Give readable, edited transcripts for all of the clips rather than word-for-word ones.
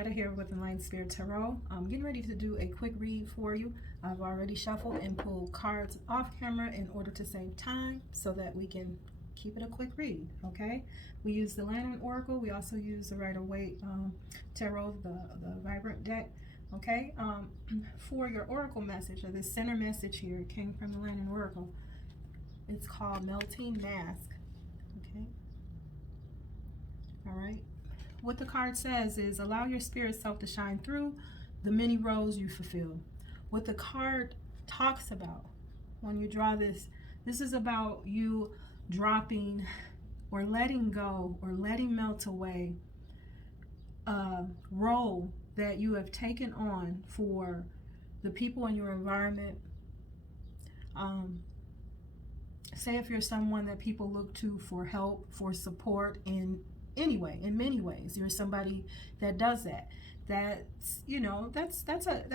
Janetta here with Enlightened Spirit Tarot. I'm getting ready to do a quick read for you. I've already shuffled and pulled cards off camera in order to save time so that we can keep it a quick read, okay? We use the Lantern Oracle. We also use the Rider-Waite Tarot, the Vibrant deck, okay? For your Oracle message, or the center message here, came from the Lantern Oracle. It's called Melting Mask, okay? All right. What the card says is allow your spirit self to shine through the many roles you fulfill. What the card talks about when you draw this is about you dropping or letting go or letting melt away a role that you have taken on for the people in your environment. Say if you're someone that people look to for help, for support in many ways, you're somebody that does that. That's, you know, that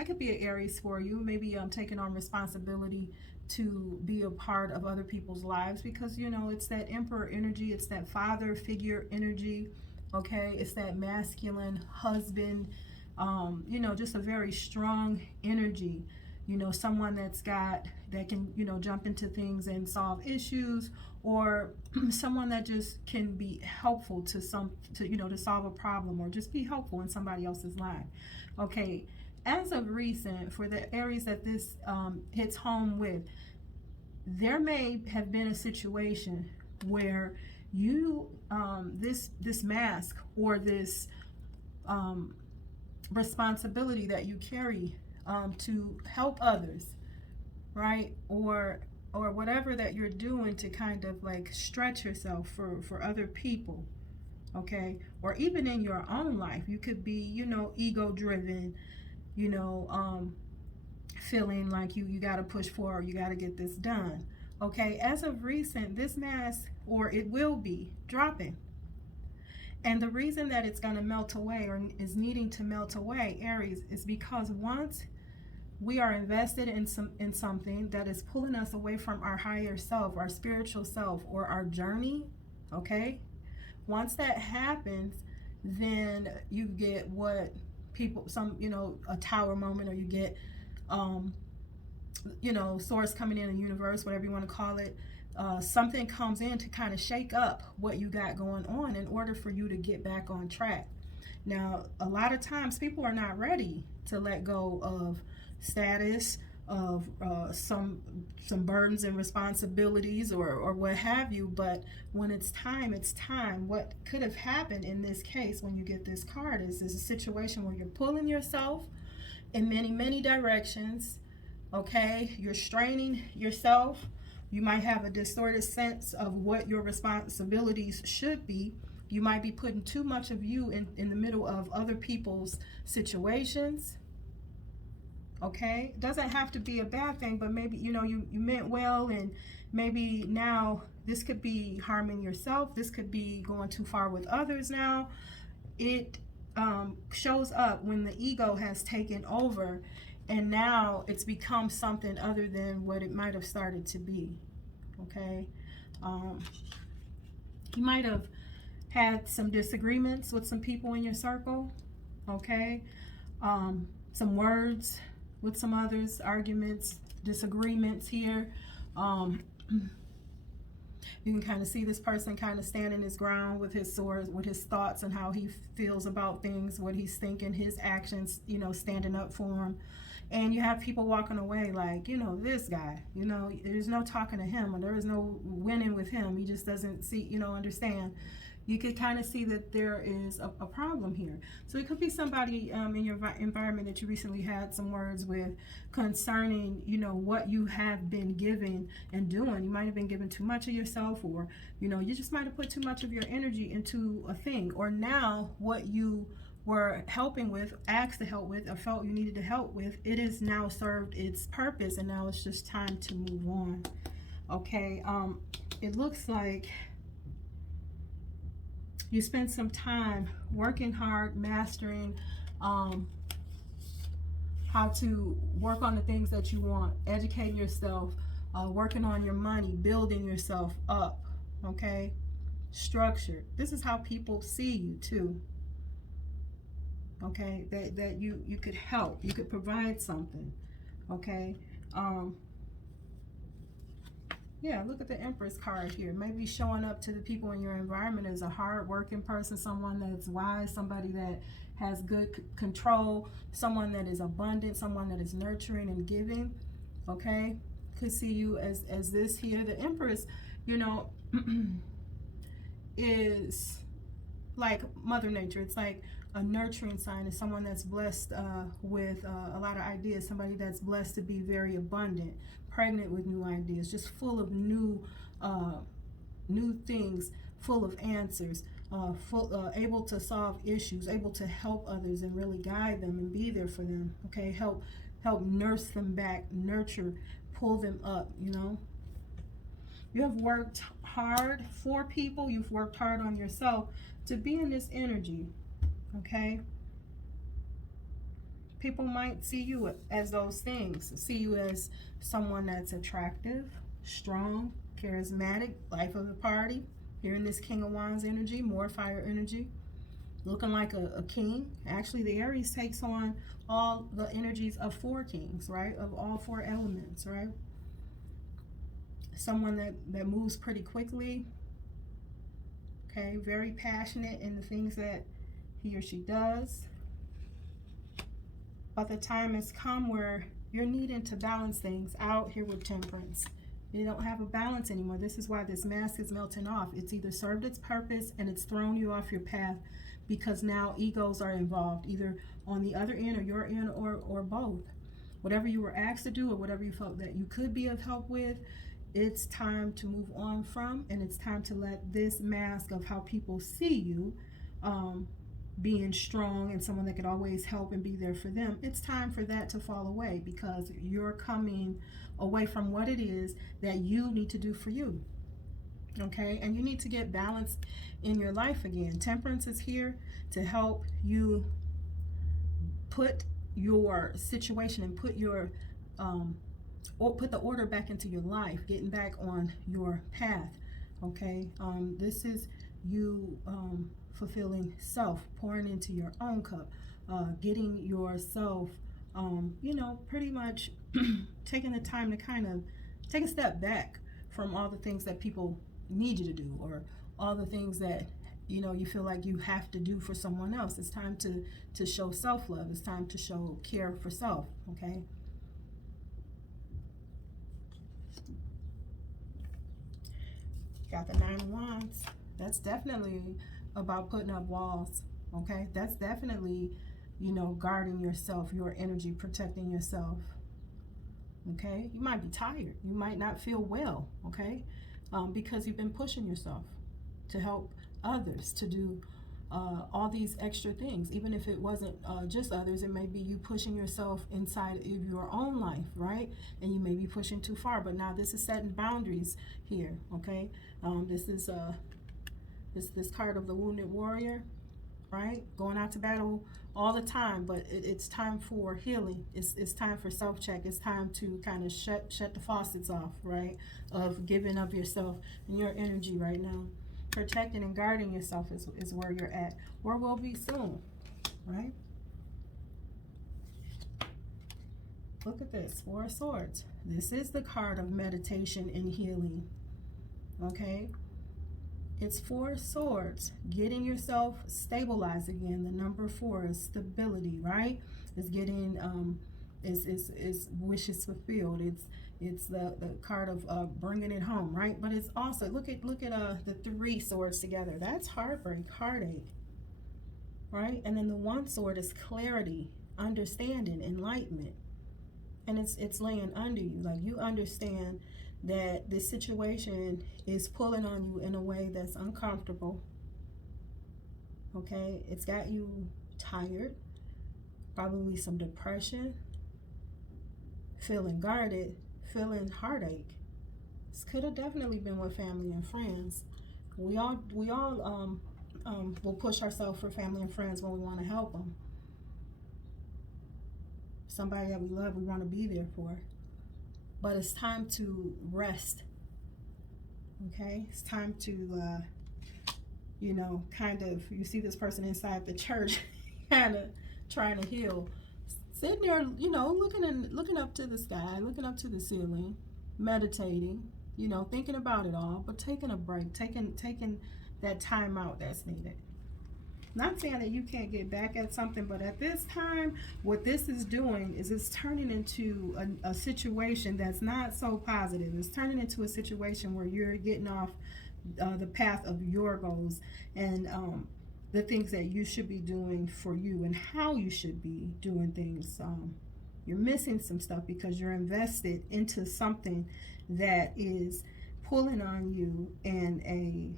could be an Aries for you. Maybe taking on responsibility to be a part of other people's lives, because, you know, it's that Emperor energy, it's that father figure energy, okay? It's that masculine husband, you know, just a very strong energy. You know, someone that can, you know, jump into things and solve issues, or someone that just can be helpful to solve a problem, or just be helpful in somebody else's life. Okay, as of recent, for the Aries that this hits home with, there may have been a situation where you, this mask or this responsibility that you carry to help others, right? Or whatever that you're doing to kind of like stretch yourself for other people, okay? Or even in your own life, you could be, you know, ego driven, you know, feeling like you got to push forward, you got to get this done, okay? As of recent, this mask, or it will be dropping. And the reason that it's going to melt away, or is needing to melt away, Aries, is because once we are invested in something that is pulling us away from our higher self, our spiritual self, or our journey, okay? Once that happens, then you get what people, you know, a tower moment, or you get, you know, source coming in, a universe, whatever you want to call it. Something comes in to kind of shake up what you got going on in order for you to get back on track. Now, a lot of times people are not ready to let go of status, of some burdens and responsibilities, or what have you. But when it's time, it's time. What could have happened in this case when you get this card is a situation where you're pulling yourself in many directions, okay? You're straining yourself. You might have a distorted sense of what your responsibilities should be. You might be putting too much of you in the middle of other people's situations. Okay, doesn't have to be a bad thing, but maybe, you know, you meant well, and maybe now this could be harming yourself. This could be going too far with others. Now it shows up when the ego has taken over, and now it's become something other than what it might have started to be. Okay, you might have had some disagreements with some people in your circle, okay? Some words with some others, arguments, disagreements here. You can kind of see this person kind of standing his ground with his sword, with his thoughts and how he feels about things, what he's thinking, his actions, you know, standing up for him. And you have people walking away like, you know, this guy, you know, there's no talking to him, or there is no winning with him. He just doesn't see, you know, understand. You could kind of see that there is a problem here. So it could be somebody in your environment that you recently had some words with concerning, you know, what you have been given and doing. You might have been given too much of yourself, or, you know, you just might have put too much of your energy into a thing. Or now what you were helping with, asked to help with, or felt you needed to help with, it has now served its purpose, and now it's just time to move on. Okay, it looks like you spend some time working hard, mastering how to work on the things that you want, educating yourself, working on your money, building yourself up, okay? Structured. This is how people see you too. okay, that you could help, you could provide something, okay. Yeah, look at the Empress card here. Maybe showing up to the people in your environment as a hard-working person, someone that's wise, somebody that has good control, someone that is abundant, someone that is nurturing and giving, okay? Could see you as this here. The Empress, you know, is like Mother Nature. It's like a nurturing sign. It's someone that's blessed with a lot of ideas, somebody that's blessed to be very abundant, pregnant with new ideas, just full of new things, full of answers, able to solve issues, able to help others and really guide them and be there for them, okay? Help nurse them back, nurture, pull them up, you know? You have worked hard for people. You've worked hard on yourself to be in this energy, okay? People might see you as those things, see you as someone that's attractive, strong, charismatic, life of the party. Here in this King of Wands energy, more fire energy, looking like a king. Actually, the Aries takes on all the energies of 4 kings, right? Of all 4 elements, right? Someone that moves pretty quickly, okay? Very passionate in the things that he or she does. But the time has come where you're needing to balance things out here with Temperance. You don't have a balance anymore. This is why this mask is melting off. It's either served its purpose and it's thrown you off your path because now egos are involved, either on the other end or your end or both. Whatever you were asked to do or whatever you felt that you could be of help with, it's time to move on from, and it's time to let this mask of how people see you, being strong and someone that could always help and be there for them, it's time for that to fall away because you're coming away from what it is that you need to do for you, okay? And you need to get balance in your life again. Temperance is here to help you put your situation and put your or put the order back into your life, getting back on your path, okay? This is you fulfilling self, pouring into your own cup, getting yourself, you know, pretty much taking the time to kind of take a step back from all the things that people need you to do or all the things that, you know, you feel like you have to do for someone else. It's time to show self-love. It's time to show care for self, okay? Got the 9 of Wands. That's definitely about putting up walls, okay? That's definitely, you know, guarding yourself, your energy, protecting yourself, okay? You might be tired. You might not feel well, okay? Because you've been pushing yourself to help others, to do all these extra things. Even if it wasn't just others, it may be you pushing yourself inside of your own life, right? And you may be pushing too far, but now this is setting boundaries here, okay? This is this card of the wounded warrior, right? Going out to battle all the time, but it's time for healing. It's time for self-check. It's time to kind of shut the faucets off, right? Of giving of yourself and your energy right now. Protecting and guarding yourself is where you're at, or will be soon, right? Look at this, 4 of Swords. This is the card of meditation and healing, okay? It's 4 swords, getting yourself stabilized again. The number 4 is stability, right? It's getting, is wishes fulfilled. It's the card of bringing it home, right? But it's also, look at the 3 swords together. That's heartbreak, heartache, right? And then the 1 sword is clarity, understanding, enlightenment. And it's laying under you. Like, you understand that this situation is pulling on you in a way that's uncomfortable, okay? It's got you tired, probably some depression, feeling guarded, feeling heartache. This could have definitely been with family and friends. We all will push ourselves for family and friends when we want to help them. Somebody that we love, we want to be there for. But it's time to rest, okay? It's time to, you know, kind of, you see this person inside the church, kind of trying to heal, sitting there, you know, looking up to the sky, looking up to the ceiling, meditating, you know, thinking about it all, but taking a break, taking that time out that's needed. Not saying that you can't get back at something, but at this time, what this is doing is it's turning into a situation that's not so positive. It's turning into a situation where you're getting off the path of your goals and the things that you should be doing for you and how you should be doing things. You're missing some stuff because you're invested into something that is pulling on you in a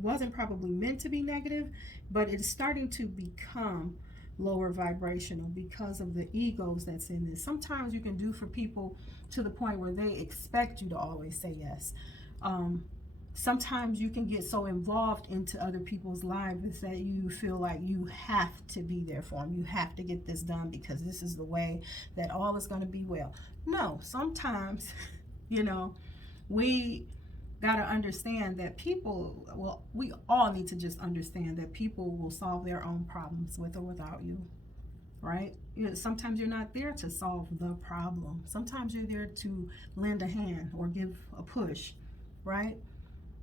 wasn't probably meant to be negative, but it's starting to become lower vibrational because of the egos that's in this. Sometimes you can do for people to the point where they expect you to always say yes. Sometimes you can get so involved into other people's lives that you feel like you have to be there for them. You have to get this done because this is the way that all is going to be well. No, sometimes, you know, we got to understand that people, well, we all need to just understand that people will solve their own problems with or without you, right? You know, sometimes you're not there to solve the problem. Sometimes you're there to lend a hand or give a push, right?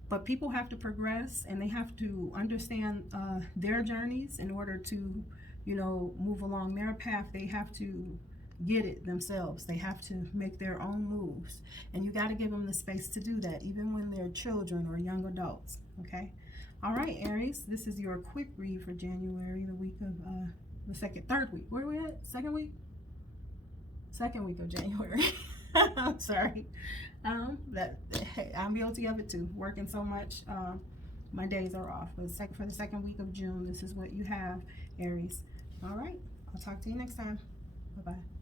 But people have to progress and they have to understand their journeys in order to, you know, move along their path. They have to get it themselves. They have to make their own moves. And you got to give them the space to do that, even when they're children or young adults, okay? All right, Aries, this is your quick read for January, the week of, third week. Where are we at? Second week? Second week of January. I'm sorry. Hey, I'm guilty of it too. Working so much, my days are off. But for the second week of June, this is what you have, Aries. All right, I'll talk to you next time. Bye-bye.